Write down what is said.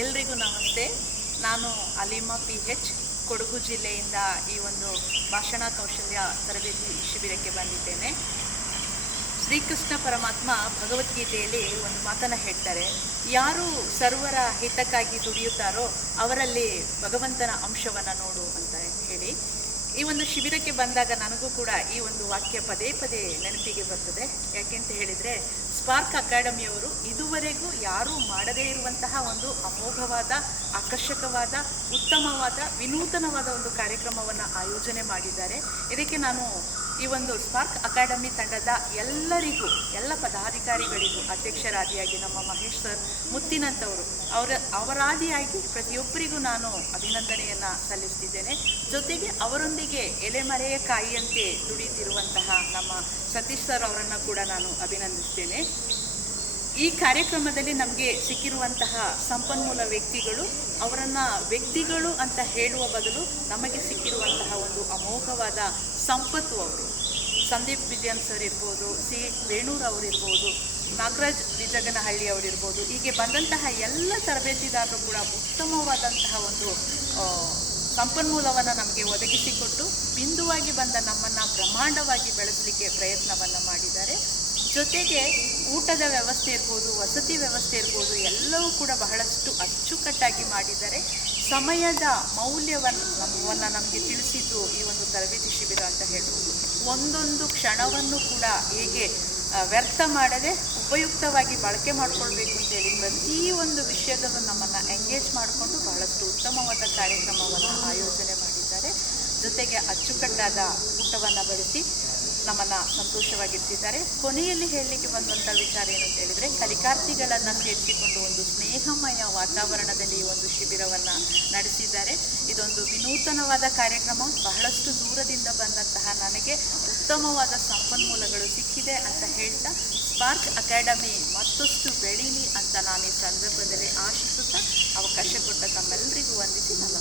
ಎಲ್ರಿಗೂ ನಮಸ್ತೆ. ನಾನು ಅಲಿಮಾ ಪಿ ಹೆಚ್ ಕೊಡಗು ಜಿಲ್ಲೆಯಿಂದ ಈ ಒಂದು ಭಾಷಣ ಕೌಶಲ್ಯ ತರಬೇತಿ ಶಿಬಿರಕ್ಕೆ ಬಂದಿದ್ದೇನೆ. ಶ್ರೀಕೃಷ್ಣ ಪರಮಾತ್ಮ ಭಗವದ್ಗೀತೆಯಲ್ಲಿ ಒಂದು ಮಾತನ್ನು ಹೇಳ್ತಾರೆ. ಯಾರು ಸರ್ವರ ಹಿತಕ್ಕಾಗಿ ದುಡಿಯುತ್ತಾರೋ ಅವರಲ್ಲಿ ಭಗವಂತನ ಅಂಶವನ್ನು ನೋಡು ಅಂತ ಹೇಳಿ. ಈ ಒಂದು ಶಿಬಿರಕ್ಕೆ ಬಂದಾಗ ನನಗೂ ಕೂಡ ಈ ಒಂದು ವಾಕ್ಯ ಪದೇ ಪದೇ ನೆನಪಿಗೆ ಬರ್ತದೆ. ಯಾಕೆಂತ ಹೇಳಿದರೆ ಸ್ಪಾರ್ಕ್ ಅಕಾಡೆಮಿಯವರು ಇದುವರೆಗೂ ಯಾರೂ ಮಾಡದೇ ಇರುವಂತಹ ಒಂದು ಅಮೋಘವಾದ, ಆಕರ್ಷಕವಾದ, ಉತ್ತಮವಾದ, ವಿನೂತನವಾದ ಒಂದು ಕಾರ್ಯಕ್ರಮವನ್ನು ಆಯೋಜನೆ ಮಾಡಿದ್ದಾರೆ. ಇದಕ್ಕೆ ನಾನು ಈ ಒಂದು ಸ್ಪಾರ್ಕ್ ಅಕಾಡೆಮಿ ತಂಡದ ಎಲ್ಲರಿಗೂ, ಎಲ್ಲ ಪದಾಧಿಕಾರಿಗಳಿಗೂ ಅಧ್ಯಕ್ಷರಾದಿಯಾಗಿ ನಮ್ಮ ಮಹೇಶ್ ಸರ್ ಮುತ್ತಿನಂತವರು, ಅವರ, ಅವರಾದಿಯಾಗಿ ಪ್ರತಿಯೊಬ್ಬರಿಗೂ ನಾನು ಅಭಿನಂದನೆಯನ್ನು ಸಲ್ಲಿಸ್ತಿದ್ದೇನೆ. ಜೊತೆಗೆ ಅವರೊಂದಿಗೆ ಎಲೆಮರೆಯ ಕಾಯಿಯಂತೆ ದುಡಿತಿರುವಂತಹ ನಮ್ಮ ಸತೀಶ್ ಸರ್ ಅವರನ್ನು ಕೂಡ ನಾನು ಅಭಿನಂದಿಸ್ತೇನೆ. ಈ ಕಾರ್ಯಕ್ರಮದಲ್ಲಿ ನಮಗೆ ಸಿಕ್ಕಿರುವಂತಹ ಸಂಪನ್ಮೂಲ ವ್ಯಕ್ತಿಗಳು, ಅವರನ್ನು ವ್ಯಕ್ತಿಗಳು ಅಂತ ಹೇಳುವ ಬದಲು ನಮಗೆ ಸಿಕ್ಕಿರುವಂತಹ ಅಮೋಘವಾದ ಸಂಪತ್ತು ಅವರು. ಸಂದೀಪ್ ವಿಜಯನ್ ಸರ್ ಇರ್ಬೋದು, ಸಿ. ವೇಣೂರ್ ಅವರಿರ್ಬೋದು ನಾಗರಾಜ್ ಬಿಜಗನಹಳ್ಳಿ ಅವರಿರ್ಬೋದು ಹೀಗೆ ಬಂದಂತಹ ಎಲ್ಲ ತರಬೇತಿದಾರರು ಕೂಡ ಉತ್ತಮವಾದಂತಹ ಒಂದು ಸಂಪನ್ಮೂಲವನ್ನು ನಮಗೆ ಒದಗಿಸಿಕೊಟ್ಟು, ಬಿಂದುವಾಗಿ ಬಂದ ನಮ್ಮನ್ನು ಬ್ರಹ್ಮಾಂಡವಾಗಿ ಬೆಳೆಸಲಿಕ್ಕೆ ಪ್ರಯತ್ನವನ್ನು ಮಾಡಿದ್ದಾರೆ. ಜೊತೆಗೆ ಊಟದ ವ್ಯವಸ್ಥೆ ಇರ್ಬೋದು, ವಸತಿ ವ್ಯವಸ್ಥೆ ಇರ್ಬೋದು, ಎಲ್ಲವೂ ಕೂಡ ಬಹಳಷ್ಟು ಅಚ್ಚುಕಟ್ಟಾಗಿ ಮಾಡಿದ್ದಾರೆ. ಸಮಯದ ಮೌಲ್ಯವನ್ನು ನಮಗೆ ತಿಳಿಸಿದ್ದು ಈ ಒಂದು ತರಬೇತಿ ಶಿಬಿರ ಅಂತ ಹೇಳ್ಬೋದು. ಒಂದೊಂದು ಕ್ಷಣವನ್ನು ಕೂಡ ಹೇಗೆ ವ್ಯರ್ಥ ಮಾಡದೆ ಉಪಯುಕ್ತವಾಗಿ ಬಳಕೆ ಮಾಡಿಕೊಳ್ಬೇಕು ಅಂತೇಳಿ ಒಂದು ವಿಷಯದಲ್ಲೂ ನಮ್ಮನ್ನು ಎಂಗೇಜ್ ಮಾಡಿಕೊಂಡು ಬಹಳಷ್ಟು ಉತ್ತಮವಾದ ಕಾರ್ಯಕ್ರಮವನ್ನು ಆಯೋಜನೆ ಮಾಡಿದ್ದಾರೆ. ಜೊತೆಗೆ ಅಚ್ಚುಕಟ್ಟಾದ ಊಟವನ್ನು ಬಡಿಸಿ ನಮ್ಮನ್ನು ಸಂತೋಷವಾಗಿರ್ತಿದ್ದಾರೆ. ಕೊನೆಯಲ್ಲಿ ಹೇಳಲಿಕ್ಕೆ ಬಂದಂಥ ವಿಚಾರ ಏನು ಅಂತ ಹೇಳಿದರೆ ಕಲಿಕಾರ್ಥಿಗಳನ್ನು ಸೇರಿಸಿಕೊಂಡು ಒಂದು ಸ್ನೇಹಮಯ ವಾತಾವರಣದಲ್ಲಿ ಒಂದು ಶಿಬಿರವನ್ನು ನಡೆಸಿದ್ದಾರೆ. ಇದೊಂದು ವಿನೂತನವಾದ ಕಾರ್ಯಕ್ರಮ. ಬಹಳಷ್ಟು ದೂರದಿಂದ ಬಂದಂತಹ ನನಗೆ ಉತ್ತಮವಾದ ಸಂಪನ್ಮೂಲಗಳು ಸಿಕ್ಕಿದೆ ಅಂತ ಹೇಳ್ತಾ, ಸ್ಪಾರ್ಕ್ ಅಕಾಡೆಮಿ ಮತ್ತಷ್ಟು ಬೆಳೀಲಿ ಅಂತ ನಾನು ಈ ಸಂದರ್ಭದಲ್ಲಿ ಆಶಿಸುತ್ತಾ, ಅವಕಾಶ ಕೊಟ್ಟ ತಮ್ಮೆಲ್ಲರಿಗೂ ವಂದಿಸಿ ನನ್ನ